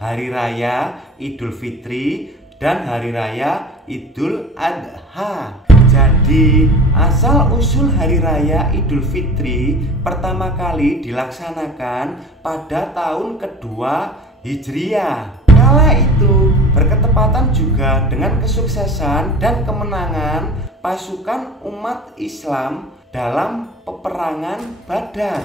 Hari Raya Idul Fitri dan Hari Raya Idul Adha. Jadi asal-usul Hari Raya Idul Fitri pertama kali dilaksanakan pada tahun kedua Hijriah. Kala itu berketepatan juga dengan kesuksesan dan kemenangan pasukan umat Islam dalam peperangan Badar.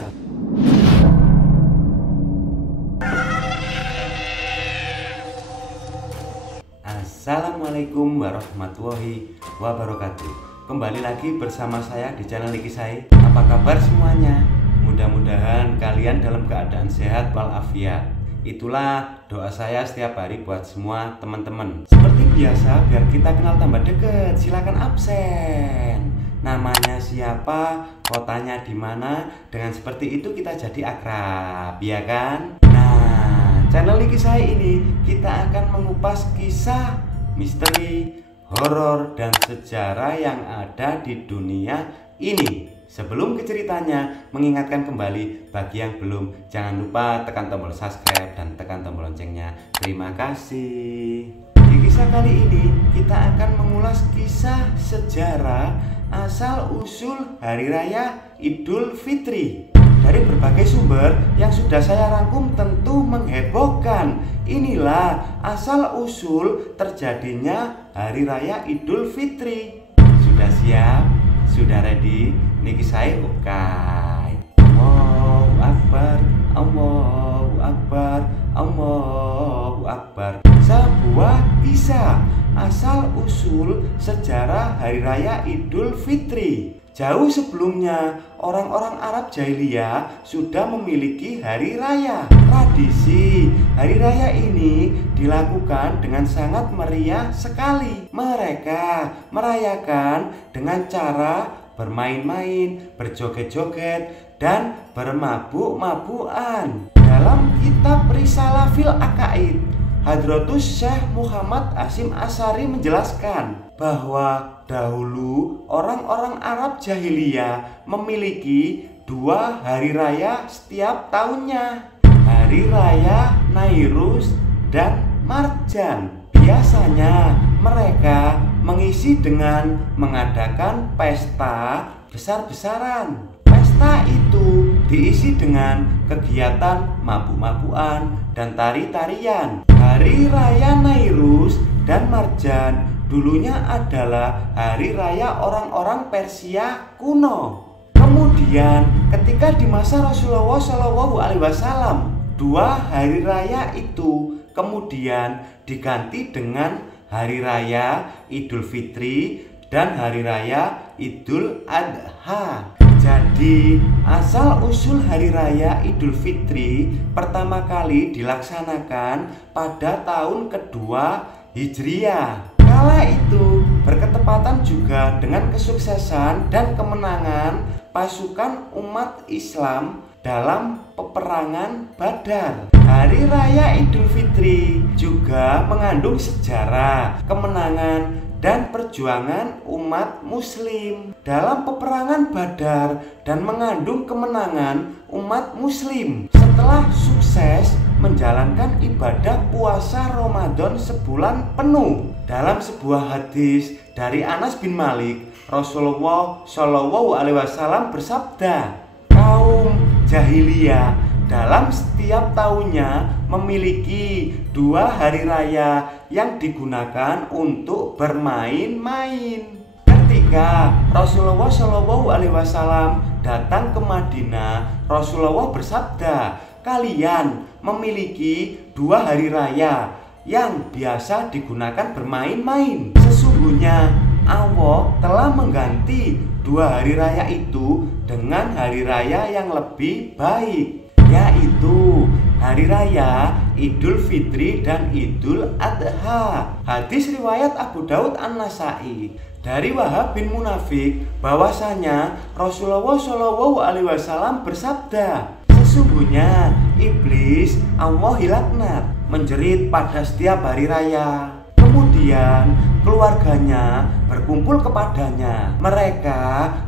Assalamualaikum warahmatullahi wabarakatuh. Kembali lagi bersama saya di channel Niki Sai. Apa kabar semuanya? Mudah-mudahan kalian dalam keadaan sehat walafiat. Itulah doa saya setiap hari buat semua teman-teman. Seperti biasa, biar kita kenal tambah deket, silakan absen. Namanya siapa, kotanya di mana. Dengan seperti itu kita jadi akrab, ya kan? Nah, channel Niki Sai ini kita akan mengupas kisah misteri, horor, dan sejarah yang ada di dunia ini. Sebelum ke ceritanya, mengingatkan kembali bagi yang belum, jangan lupa tekan tombol subscribe dan tekan tombol loncengnya. Terima kasih. Di kisah kali ini kita akan mengulas kisah sejarah asal-usul Hari Raya Idul Fitri. Dari berbagai sumber yang sudah saya rangkum tentu menghebohkan. Inilah asal-usul terjadinya Hari Raya Idul Fitri. Sudah siap? Sudah ready? Niki Sai ukai. Allahu Akbar, Allahu Akbar, Allahu Akbar. Sebuah kisah asal-usul sejarah Hari Raya Idul Fitri. Jauh sebelumnya, orang-orang Arab Jahiliyah sudah memiliki hari raya. Tradisi hari raya ini dilakukan dengan sangat meriah sekali. Mereka merayakan dengan cara bermain-main, berjoget-joget, dan bermabuk-mabukan. Dalam kitab Risalah fil Aqaid, Hadratus Syekh Muhammad Hasyim Asy'ari menjelaskan bahwa dahulu orang-orang Arab Jahiliyah memiliki dua hari raya setiap tahunnya, Hari Raya Nairuz dan Marjan. Biasanya mereka mengisi dengan mengadakan pesta besar-besaran. Pesta itu diisi dengan kegiatan mabuk-mabukan dan tari-tarian. Hari Raya Nairuz dan Marjan dulunya adalah hari raya orang-orang Persia kuno. Kemudian ketika di masa Rasulullah SAW, dua hari raya itu kemudian diganti dengan Hari Raya Idul Fitri dan Hari Raya Idul Adha. Jadi asal-usul Hari Raya Idul Fitri pertama kali dilaksanakan pada tahun kedua Hijriah. Kala itu berketepatan juga dengan kesuksesan dan kemenangan pasukan umat Islam dalam peperangan Badar. Hari Raya Idul Fitri juga mengandung sejarah, kemenangan, dan perjuangan umat muslim dalam peperangan Badar dan mengandung kemenangan umat muslim setelah sukses menjalankan ibadah puasa Ramadan sebulan penuh. Dalam sebuah hadis dari Anas bin Malik, Rasulullah SAW bersabda, kaum jahiliyah dalam setiap tahunnya memiliki dua hari raya yang digunakan untuk bermain-main. Ketika Rasulullah SAW datang ke Madinah, Rasulullah bersabda, kalian memiliki dua hari raya yang biasa digunakan bermain-main. Sesungguhnya Allah telah mengganti dua hari raya itu dengan hari raya yang lebih baik, yaitu Hari Raya Idul Fitri dan Idul Adha. Hadis riwayat Abu Daud An-Nasai dari Wahab bin Munafik bahwasanya Rasulullah SAW bersabda, sesungguhnya iblis Allah laknat menjerit pada setiap hari raya. Kemudian keluarganya berkumpul kepadanya. Mereka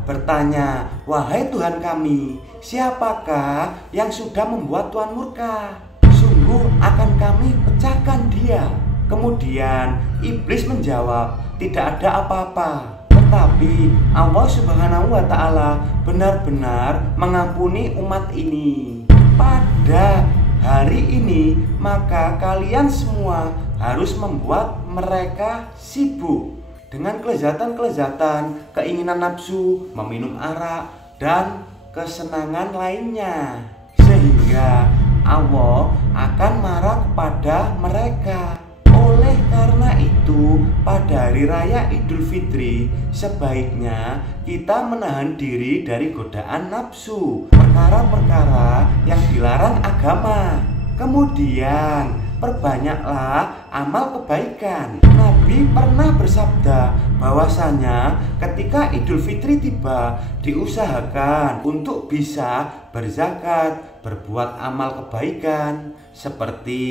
bertanya, wahai Tuhan kami, siapakah yang sudah membuat Tuhan murka? Sungguh akan kami pecah Iya. Kemudian iblis menjawab, tidak ada apa-apa. Tetapi Allah Subhanahu wa Ta'ala benar-benar mengampuni umat ini. Pada hari ini maka kalian semua harus membuat mereka sibuk dengan kelezatan-kelezatan, keinginan nafsu, meminum arak, dan kesenangan lainnya, sehingga Allah akan marah kepada mereka. Oleh karena itu, pada hari raya Idul Fitri sebaiknya kita menahan diri dari godaan nafsu, perkara-perkara yang dilarang agama. Kemudian perbanyaklah amal kebaikan. Nabi pernah bersabda bahwasanya ketika Idul Fitri tiba, diusahakan untuk bisa berzakat, berbuat amal kebaikan seperti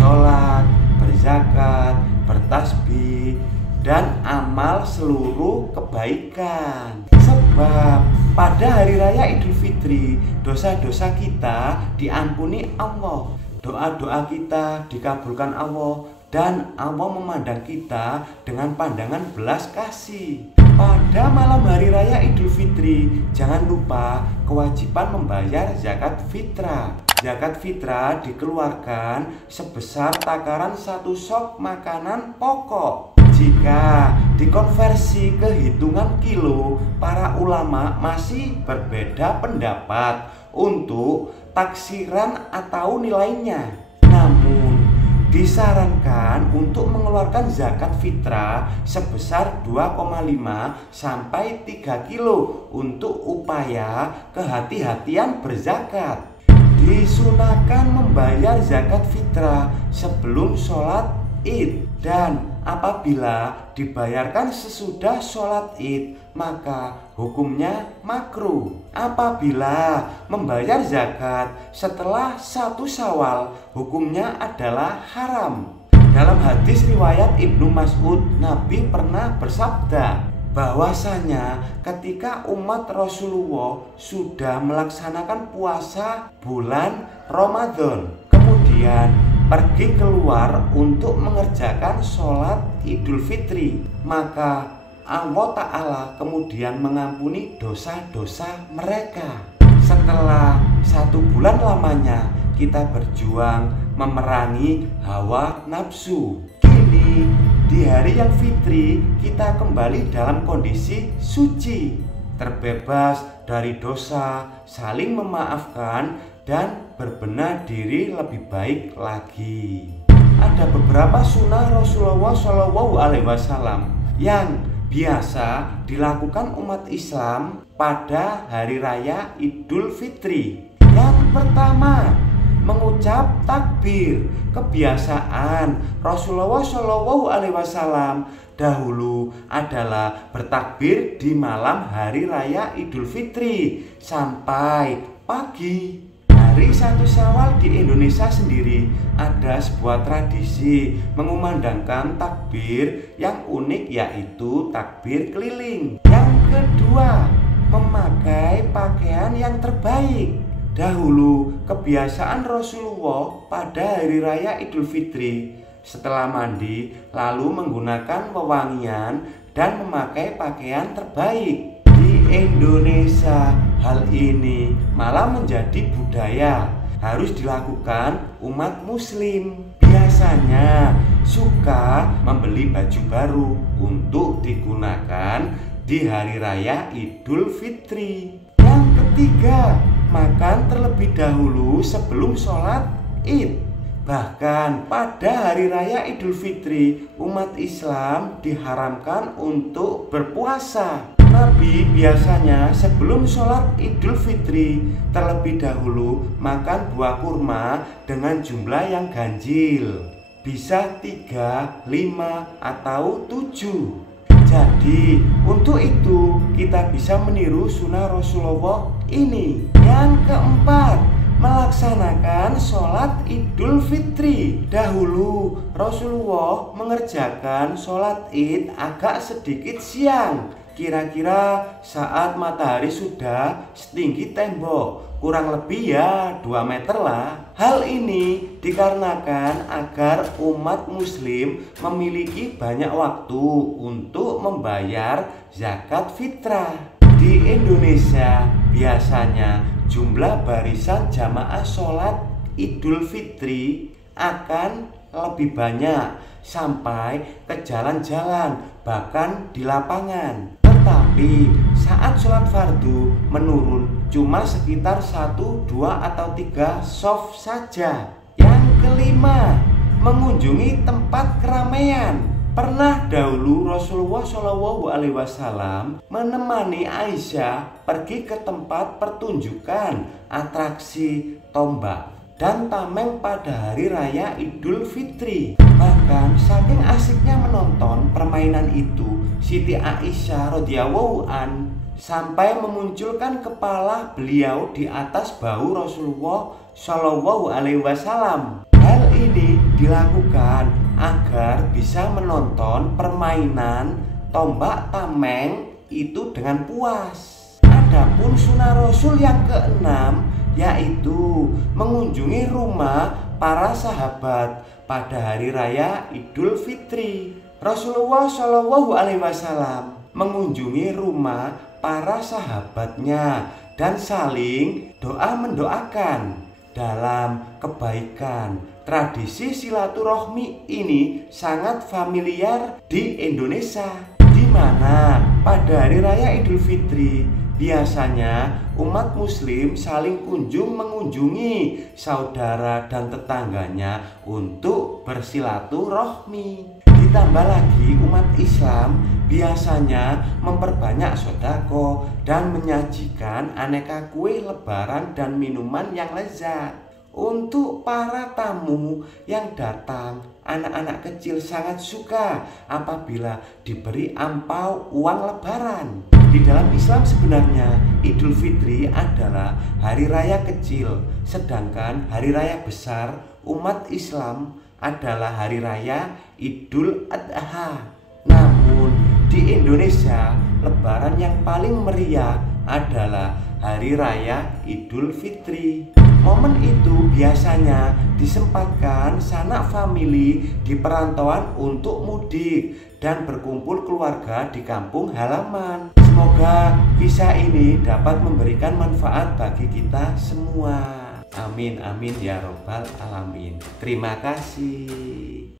sholat, berzakat, bertasbih, dan amal seluruh kebaikan. Sebab pada hari raya Idul Fitri dosa-dosa kita diampuni Allah, doa-doa kita dikabulkan Allah, dan Allah memandang kita dengan pandangan belas kasih. Pada malam hari raya Idul Fitri, jangan lupa kewajiban membayar zakat fitrah. Zakat fitrah dikeluarkan sebesar takaran 1 sok makanan pokok. Jika dikonversi ke hitungan kilo, para ulama masih berbeda pendapat untuk taksiran atau nilainya. Namun disarankan untuk mengeluarkan zakat fitrah sebesar 2,5 sampai 3 kilo untuk upaya kehati-hatian berzakat. Disunahkan membayar zakat fitrah sebelum sholat Id, dan apabila dibayarkan sesudah sholat Id maka hukumnya makruh. Apabila membayar zakat setelah 1 Syawal hukumnya adalah haram. Dalam hadis riwayat Ibnu Mas'ud, Nabi pernah bersabda bahwasanya ketika umat Rasulullah sudah melaksanakan puasa bulan Ramadan, kemudian pergi keluar untuk mengerjakan sholat Idul Fitri, maka Allah Ta'ala kemudian mengampuni dosa-dosa mereka. Setelah 1 bulan lamanya kita berjuang memerangi hawa nafsu, kini di hari yang fitri kita kembali dalam kondisi suci, terbebas dari dosa, saling memaafkan, dan berbenah diri lebih baik lagi. Ada beberapa sunnah Rasulullah SAW yang biasa dilakukan umat Islam pada hari raya Idul Fitri. Yang pertama, mengucap takbir. Kebiasaan Rasulullah SAW dahulu adalah bertakbir di malam hari raya Idul Fitri sampai pagi. Hari 1 Syawal di Indonesia sendiri ada sebuah tradisi mengumandangkan takbir yang unik, yaitu takbir keliling. Yang kedua, memakai pakaian yang terbaik. Dahulu kebiasaan Rasulullah pada hari raya Idul Fitri setelah mandi lalu menggunakan wewangian dan memakai pakaian terbaik. Di Indonesia hal ini malah menjadi budaya, harus dilakukan umat muslim. Biasanya suka membeli baju baru untuk digunakan di hari raya Idul Fitri. Yang ketiga, makan terlebih dahulu sebelum sholat Id. Bahkan pada hari raya Idul Fitri, umat Islam diharamkan untuk berpuasa. Nabi biasanya sebelum sholat Idul Fitri terlebih dahulu makan buah kurma dengan jumlah yang ganjil, bisa 3, 5, atau 7. Jadi untuk itu kita bisa meniru sunnah Rasulullah ini. Yang keempat, melaksanakan sholat Idul Fitri. Dahulu Rasulullah mengerjakan sholat Id agak sedikit siang, kira-kira saat matahari sudah setinggi tembok. kurang lebih ya 2 meter lah. Hal ini dikarenakan agar umat muslim memiliki banyak waktu untuk membayar zakat fitrah. Di Indonesia biasanya jumlah barisan jamaah sholat Idul Fitri akan lebih banyak sampai ke jalan-jalan, bahkan di lapangan. Tetapi saat sholat fardu menurun cuma sekitar 1, 2, atau 3 shaf saja. Yang kelima, mengunjungi tempat keramaian. Pernah dahulu Rasulullah SAW menemani Aisyah pergi ke tempat pertunjukan atraksi tombak dan tameng pada hari raya Idul Fitri. Bahkan saking asiknya menonton permainan itu, Siti Aisyah radhiyallahu an sampai memunculkan kepala beliau di atas bahu Rasulullah SAW. Hal ini dilakukan agar bisa menonton permainan tombak tameng itu dengan puas. Adapun sunnah Rasul yang keenam yaitu mengunjungi rumah para sahabat pada hari raya Idul Fitri. Rasulullah SAW mengunjungi rumah para sahabatnya dan saling doa mendoakan dalam kebaikan. Tradisi silaturahmi ini sangat familiar di Indonesia, di mana pada hari raya Idul Fitri biasanya umat muslim saling kunjung mengunjungi saudara dan tetangganya untuk bersilaturahmi. Ditambah lagi umat Islam biasanya memperbanyak sodako dan menyajikan aneka kue lebaran dan minuman yang lezat. Untuk para tamu yang datang, anak-anak kecil sangat suka apabila diberi ampau uang lebaran. Di dalam Islam sebenarnya Idul Fitri adalah hari raya kecil, sedangkan hari raya besar umat Islam adalah hari raya Idul Adha. Namun di Indonesia, lebaran yang paling meriah adalah hari raya Idul Fitri. Momen itu biasanya disempatkan sanak famili di perantauan untuk mudik dan berkumpul keluarga di kampung halaman. Semoga kisah ini dapat memberikan manfaat bagi kita semua. Amin amin ya robbal alamin. Terima kasih.